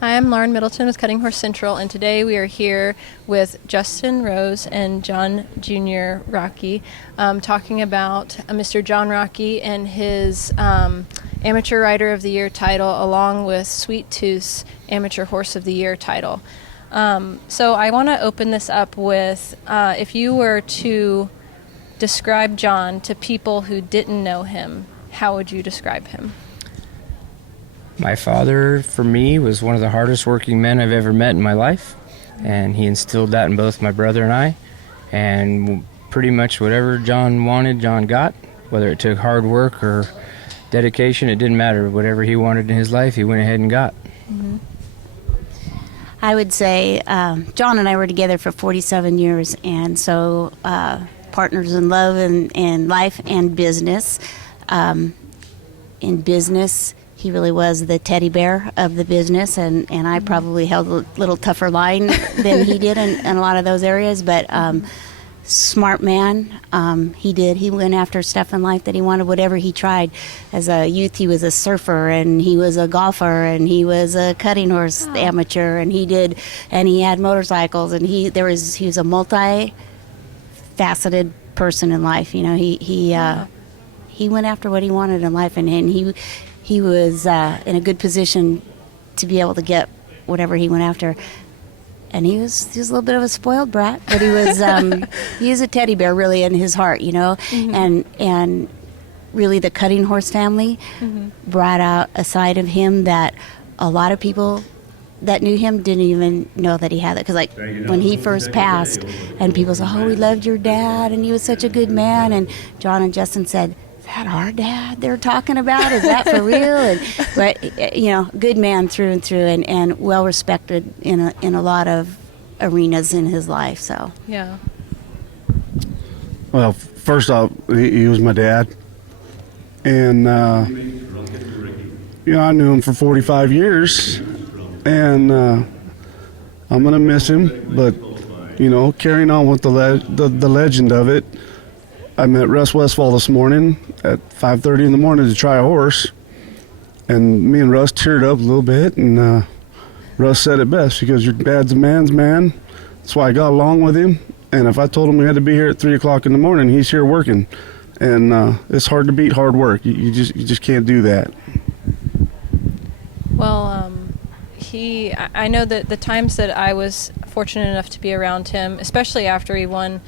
Hi, I'm Lauren Middleton with Cutting Horse Central, and today we are here with Justin Rose and John Jr. Rockey talking about Mr. John Rockey and his Amateur Rider of the Year title, along with Sweet Toothe's Amateur Horse of the Year title. So I want to open this up with if you were to describe John to people who didn't know him, how would you describe him? My father, for me, was one of the hardest working men I've ever met in my life, and he instilled that in both my brother and I, and pretty much whatever John wanted, John got. Whether it took hard work or dedication, it didn't matter. Whatever he wanted in his life, he went ahead and got. Mm-hmm. I would say John and I were together for 47 years, and so partners in love and life and business. In business, he really was the teddy bear of the business, and I probably held a little tougher line than he did in a lot of those areas, but smart man. He went after stuff in life that he wanted, whatever he tried. As a youth, he was a surfer, and he was a golfer, and he was a cutting horse amateur, and he had motorcycles, and he was a multi-faceted person in life. You know, he went after what he wanted in life, and he was in a good position to be able to get whatever he went after. And he was a little bit of a spoiled brat, but he was a teddy bear really in his heart, you know. Mm-hmm. And really the cutting horse family brought out a side of him that a lot of people that knew him didn't even know that he had it. Because like when he first passed, and people said, "Oh, we loved your dad, and he was such a good man," and John and Justin said, "That our dad they're talking about? Is that for real?" But you know, good man through and through, and well respected in a lot of arenas in his life. So yeah. Well, first off, he was my dad, and you know, I knew him for 45 years, and I'm gonna miss him. But you know, carrying on with the legend of it. I met Russ Westfall this morning at 5:30 in the morning to try a horse, and me and Russ teared up a little bit, and Russ said it best. He goes, "Your dad's a man's man." That's why I got along with him, and if I told him we had to be here at 3 o'clock in the morning, he's here working, and it's hard to beat hard work. You just can't do that. Well, I know that the times that I was fortunate enough to be around him, especially after he won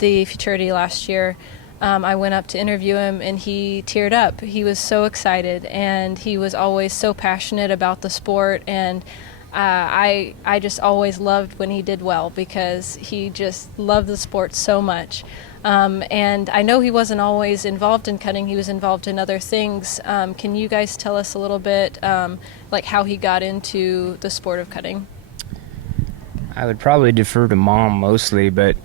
the Futurity last year, I went up to interview him, and he teared up. He was so excited, and he was always so passionate about the sport, and I just always loved when he did well, because he just loved the sport so much. And I know he wasn't always involved in cutting. He was involved in other things. Can you guys tell us a little bit like how he got into the sport of cutting? I would probably defer to Mom mostly, but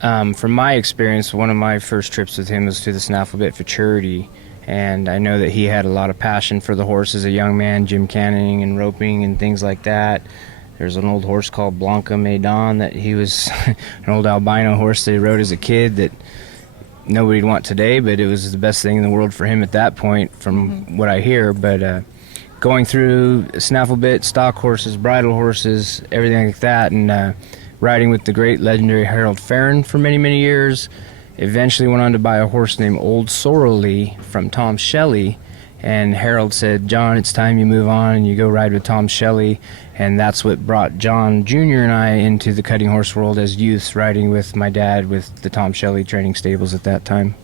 from my experience, one of my first trips with him was to the Snaffle Bit Futurity, and I know that he had a lot of passion for the horse as a young man, gym canning and roping and things like that. There's an old horse called Blanca Maidon that he was an old albino horse that he rode as a kid that nobody'd want today, but it was the best thing in the world for him at that point from what I hear. But going through Snaffle Bit, stock horses, bridle horses, everything like that, and riding with the great legendary Harold Farron for many, many years. Eventually went on to buy a horse named Old Sorrely from Tom Shelley, and Harold said, "John, it's time you move on and you go ride with Tom Shelley." And that's what brought John Jr. and I into the cutting horse world as youths, riding with my dad with the Tom Shelley training stables at that time.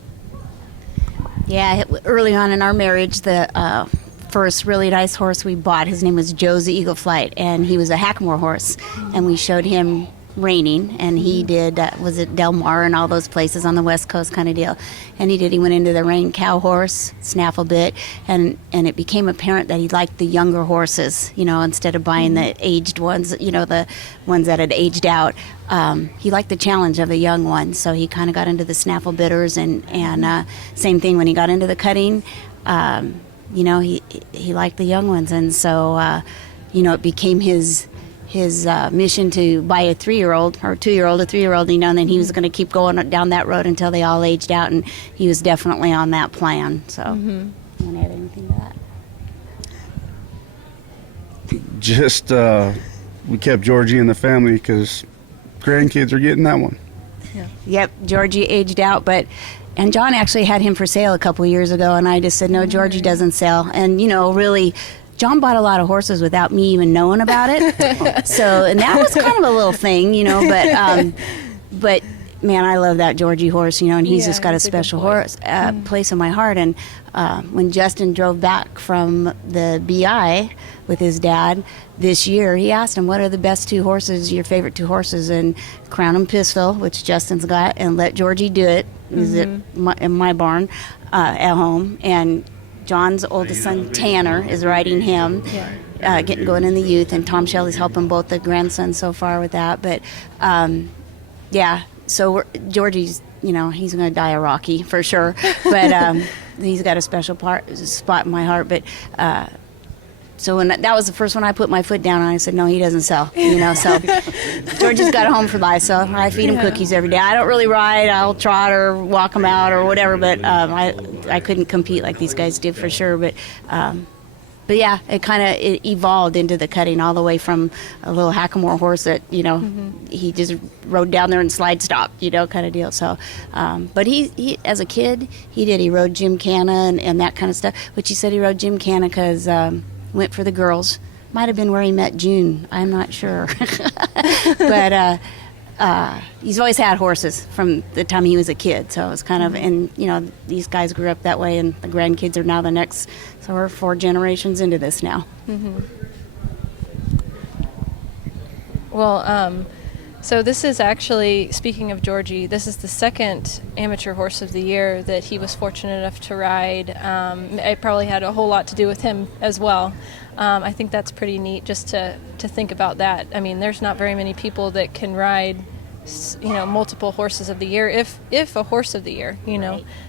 yeah, early on in our marriage, the first really nice horse we bought, his name was Joe's Eagle Flight, and he was a Hackamore horse, and we showed him reining, and he did was it Del Mar and all those places on the West Coast kind of deal, and he went into the rein cow horse, Snaffle Bit, and it became apparent that he liked the younger horses, you know, instead of buying the aged ones, you know, the ones that had aged out. He liked the challenge of the young ones, so he kind of got into the Snaffle Bitters, and same thing when he got into the cutting. You know, he liked the young ones, and so you know, it became his mission to buy a 3-year-old or 2-year-old, a 3-year-old, you know, and then he was going to keep going down that road until they all aged out, and he was definitely on that plan. So, you want to add anything to that? just we kept Georgie in the family because grandkids are getting that one. Yep, Georgie aged out, and John actually had him for sale a couple of years ago, and I just said, no, Georgie doesn't sell. And, really, John bought a lot of horses without me even knowing about it. So, and that was kind of a little thing, but man, I love that Georgie horse, and he's just got a special place in my heart. And when Justin drove back from the BI with his dad this year, he asked him, what are the best two horses, your favorite two horses? And Crown and Pistol, which Justin's got, and Let Georgie Do It, is in my barn at home. And John's oldest son, Tanner, is riding him. Going in the youth, and Tom Shelley's helping both the grandsons so far with that. But, so Georgie's, he's going to die a Rocky for sure. But he's got a special spot in my heart. But so when that was the first one I put my foot down on, I said, no, he doesn't sell. So Georgie's got a home for life. So I feed him cookies every day. I don't really ride. I'll trot or walk him out or whatever. But I couldn't compete like these guys did for sure. But yeah, it evolved into the cutting all the way from a little hackamore horse that, he just rode down there and slide stopped, kind of deal. So, but he as a kid, he rode Gymkhana and that kind of stuff, which he said he rode Gymkhana because went for the girls. Might have been where he met June. I'm not sure. But he's always had horses from the time he was a kid. So it's kind of, and these guys grew up that way, and the grandkids are now the next. So we're 4 generations into this now. Well, so this is actually, speaking of Georgie, this is the second amateur horse of the year that he was fortunate enough to ride. It probably had a whole lot to do with him as well. I think that's pretty neat just to think about that. I mean, there's not very many people that can ride, multiple horses of the year, if a horse of the year,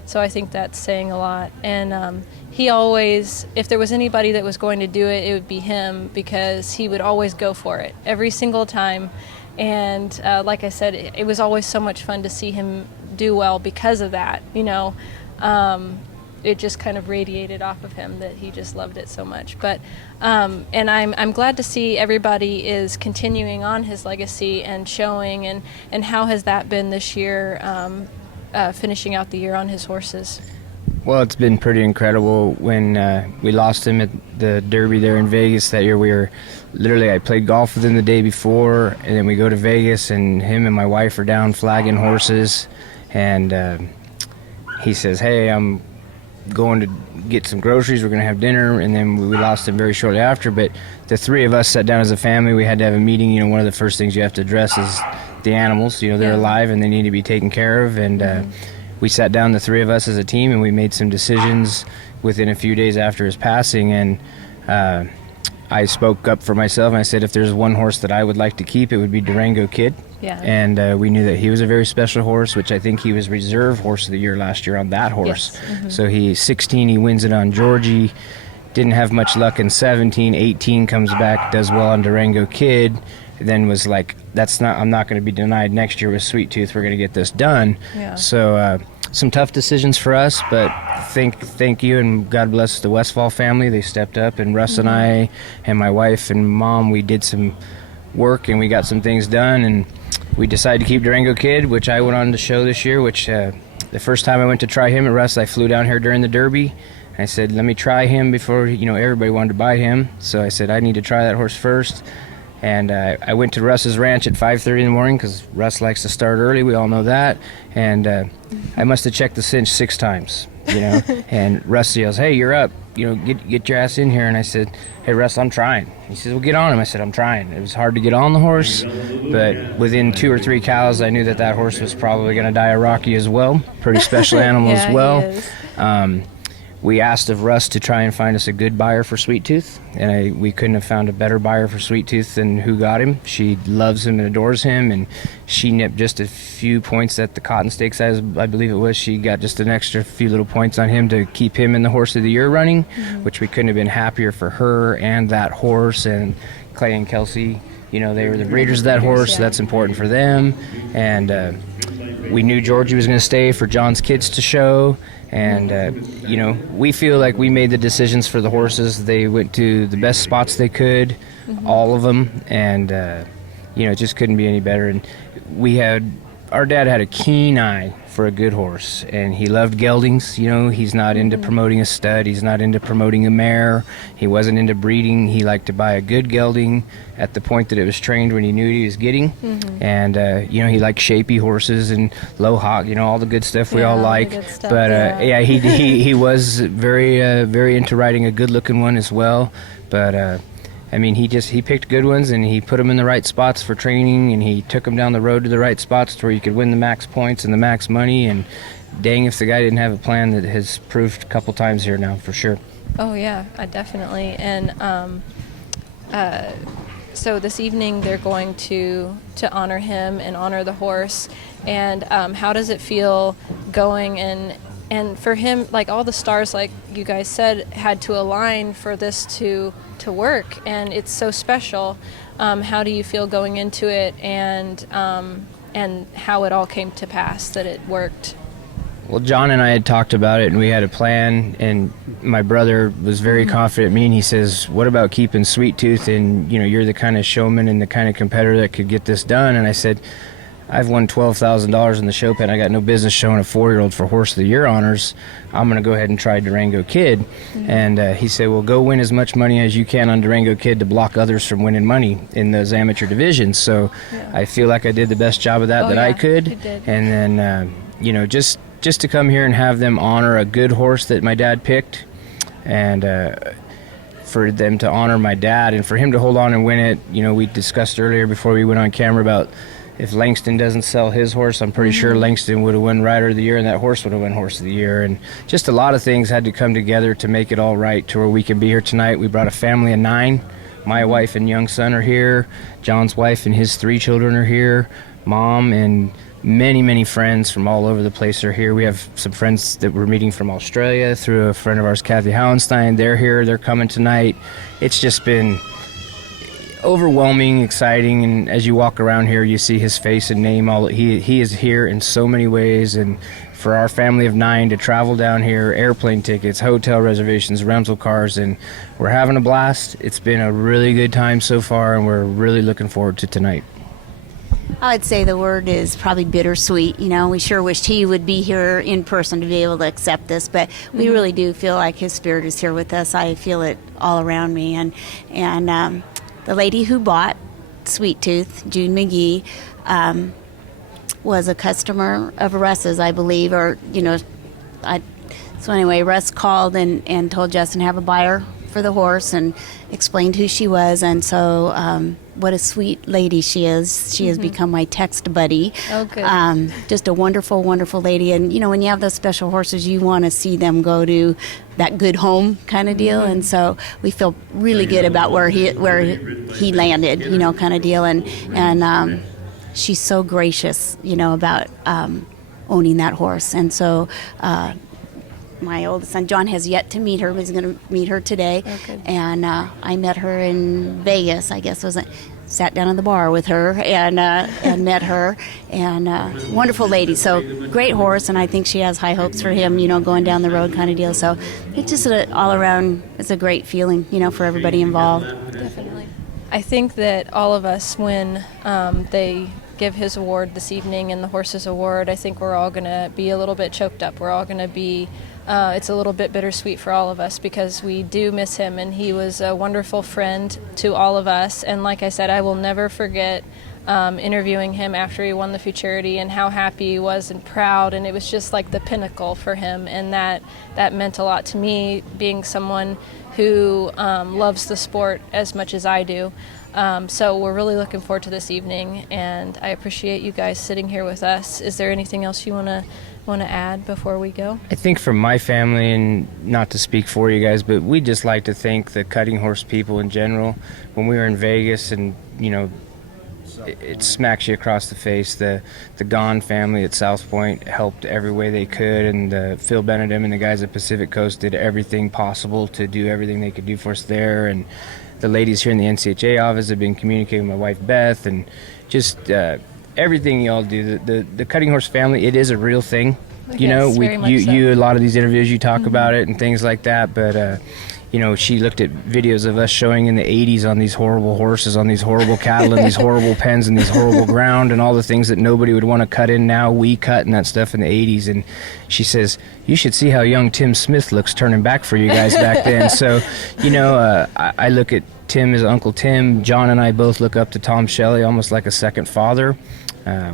So I think that's saying a lot. And he always, if there was anybody that was going to do it, it would be him, because he would always go for it every single time. And like I said, it was always so much fun to see him do well because of that, It just kind of radiated off of him that he just loved it so much. But and I'm glad to see everybody is continuing on his legacy and showing. And how has that been this year, finishing out the year on his horses? Well, it's been pretty incredible. When we lost him at the Derby there in Vegas that year, I played golf with him the day before, and then we go to Vegas, and him and my wife are down flagging horses, and he says, hey, I'm going to get some groceries, we're going to have dinner, and then we lost him very shortly after. But the three of us sat down as a family. We had to have a meeting. One of the first things you have to address is the animals. They're alive and they need to be taken care of, and we sat down, the three of us as a team, and we made some decisions within a few days after his passing. And I spoke up for myself, and I said if there's one horse that I would like to keep, it would be Durango Kid. Yeah. And we knew that he was a very special horse, which I think he was reserve horse of the year last year on that horse. Yes. So he's 16, he wins it on Georgie. Didn't have much luck in 17, 18 comes back, does well on Durango Kid. Then was like, I'm not going to be denied next year with Sweet Toothe. We're going to get this done. Yeah. So some tough decisions for us, but thank you, and God bless the Westfall family. They stepped up, and Russ and I and my wife and mom, we did some work and we got some things done, and we decided to keep Durango Kid, which I went on to show this year, which the first time I went to try him at Russ, I flew down here during the Derby. I said, let me try him before, everybody wanted to buy him. So I said, I need to try that horse first. And I went to Russ's ranch at 5:30 in the morning because Russ likes to start early. We all know that. And I must have checked the cinch 6 times, And Russ yells, hey, you're up. Get your ass in here. And I said, hey, Russ, I'm trying. He says, well, get on him. I said, I'm trying. It was hard to get on the horse, but within 2 or 3 cows, I knew that horse was probably going to die a Rocky as well. Pretty special animal as well. He is. We asked of Russ to try and find us a good buyer for Sweet Toothe, and we couldn't have found a better buyer for Sweet Toothe than who got him. She loves him and adores him, and she nipped just a few points at the Cotton Stakes, I believe it was. She got just an extra few little points on him to keep him in the Horse of the Year running, which we couldn't have been happier for her and that horse. And Clay and Kelsey, they were the breeders of that horse, so that's important for them. And we knew Georgie was going to stay for John's kids to show, and we feel like we made the decisions for the horses. They went to the best spots they could, all of them, and it just couldn't be any better. And our dad had a keen eye for a good horse, and he loved geldings. He's not into promoting a stud, he's not into promoting a mare, he wasn't into breeding. He liked to buy a good gelding at the point that it was trained when he knew what he was getting. And he liked shapy horses and low hock, all the good stuff we all like. But he was very very into riding a good looking one as well. But he picked good ones, and he put them in the right spots for training, and he took them down the road to the right spots to where you could win the max points and the max money. And dang if the guy didn't have a plan that has proved a couple times here now, for sure. Oh, yeah, definitely. And so this evening they're going to honor him and honor the horse. And how does it feel going and for him, like all the stars, like you guys said, had to align for this to work, and it's so special. How do you feel going into it, and how it all came to pass that it worked? Well, John and I had talked about it, and we had a plan, and my brother was very confident in me, and he says, what about keeping Sweet Toothe, and you're the kind of showman and the kind of competitor that could get this done. And I said, I've won $12,000 in the show pen. I got no business showing a 4-year-old for Horse of the Year honors. I'm going to go ahead and try Durango Kid. And he said, well, go win as much money as you can on Durango Kid to block others from winning money in those amateur divisions. So I feel like I did the best job of that I could. You did. And then, just to come here and have them honor a good horse that my dad picked, and for them to honor my dad and for him to hold on and win it. We discussed earlier before we went on camera about if Langston doesn't sell his horse, I'm pretty sure Langston would have won Rider of the Year, and that horse would have won Horse of the Year. And just a lot of things had to come together to make it all right to where we can be here tonight. We brought a family of 9. My wife and young son are here. John's wife and his 3 children are here. Mom and many, many friends from all over the place are here. We have some friends that we're meeting from Australia through a friend of ours, Kathy Hallenstein. They're here. They're coming tonight. It's just been overwhelming, exciting, and as you walk around here, you see his face and name. He is here in so many ways, and for our family of 9 to travel down here, airplane tickets, hotel reservations, rental cars, and we're having a blast. It's been a really good time so far, and we're really looking forward to tonight. I'd say the word is probably bittersweet. We sure wished he would be here in person to be able to accept this, but we really do feel like his spirit is here with us. I feel it all around me, and the lady who bought Sweet Toothe, June McGee, was a customer of Russ's, I believe, so anyway, Russ called and told Justin to have a buyer for the horse and explained who she was, and so what a sweet lady she is. She has become my text buddy. Oh, good. Just a wonderful, wonderful lady. And, when you have those special horses, you want to see them go to that good home kind of deal. And so we feel really good about where he landed, kind of deal. And she's so gracious, about owning that horse. And so my oldest son, John, has yet to meet her. He's going to meet her today. Okay. And I met her in Vegas, I guess, sat down at the bar with her and met her. And wonderful lady. So great horse, and I think she has high hopes for him, going down the road kind of deal. So it's just all around, it's a great feeling, for everybody involved. Definitely. I think that all of us, when they give his award this evening and the horse's award, I think we're all going to be a little bit choked up. We're all going to be it's a little bit bittersweet for all of us because we do miss him, and he was a wonderful friend to all of us. And like I said, I will never forget interviewing him after he won the Futurity and how happy he was and proud, and it was just like the pinnacle for him, and that meant a lot to me, being someone who loves the sport as much as I do. So we're really looking forward to this evening, and I appreciate you guys sitting here with us. Is there anything else you want to add before we go? I think from my family, and not to speak for you guys, but we just like to thank the cutting horse people in general. When we were in Vegas, and it smacks you across the face. The Gahn family at South Point helped every way they could, and Phil Benedum and the guys at Pacific Coast did everything possible to do everything they could do for us there. And the ladies here in the NCHA office have been communicating with my wife Beth, and just everything y'all do. The Cutting Horse family, it is a real thing. You Yes, know, very much so. you a lot of these interviews you talk about it and things like that, but you know, she looked at videos of us showing in the 80s on these horrible horses, on these horrible cattle, and these horrible pens and these horrible ground and all the things that nobody would want to cut in now. We cut and that stuff in the 80s. And she says, you should see how young Tim Smith looks turning back for you guys back then. So, you know, I look at Tim as Uncle Tim. John and I both look up to Tom Shelley almost like a second father.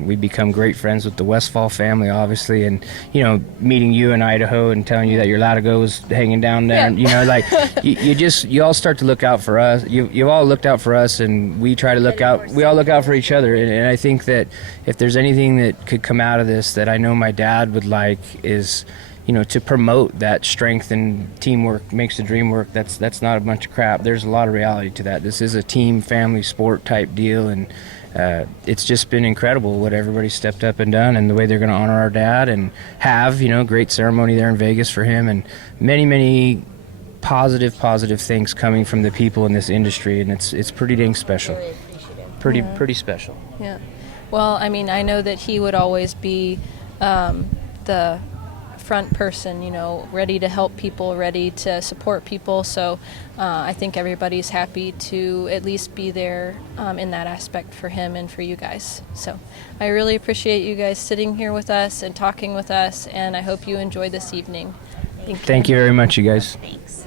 We become great friends with the Westfall family, obviously, and, you know, meeting you in Idaho and telling you that your Latigo was hanging down there, and, you know, like, you all start to look out for us. You've all looked out for us, and we try to look out. We all look out for each other, and I think that if there's anything that could come out of this that I know my dad would like is, you know, to promote that strength and teamwork makes the dream work. That's not a bunch of crap. There's a lot of reality to that. This is a team, family, sport type deal, and it's just been incredible what everybody stepped up and done, and the way they're going to honor our dad and have, you know, great ceremony there in Vegas for him, and many positive things coming from the people in this industry, and it's pretty dang special. Pretty special. Yeah. Well, I mean, I know that he would always be the front person, you know, ready to help people, ready to support people. So I think everybody's happy to at least be there in that aspect for him and for you guys. So I really appreciate you guys sitting here with us and talking with us, and I hope you enjoy this evening. Thank you. Thank you very much, you guys. Thanks.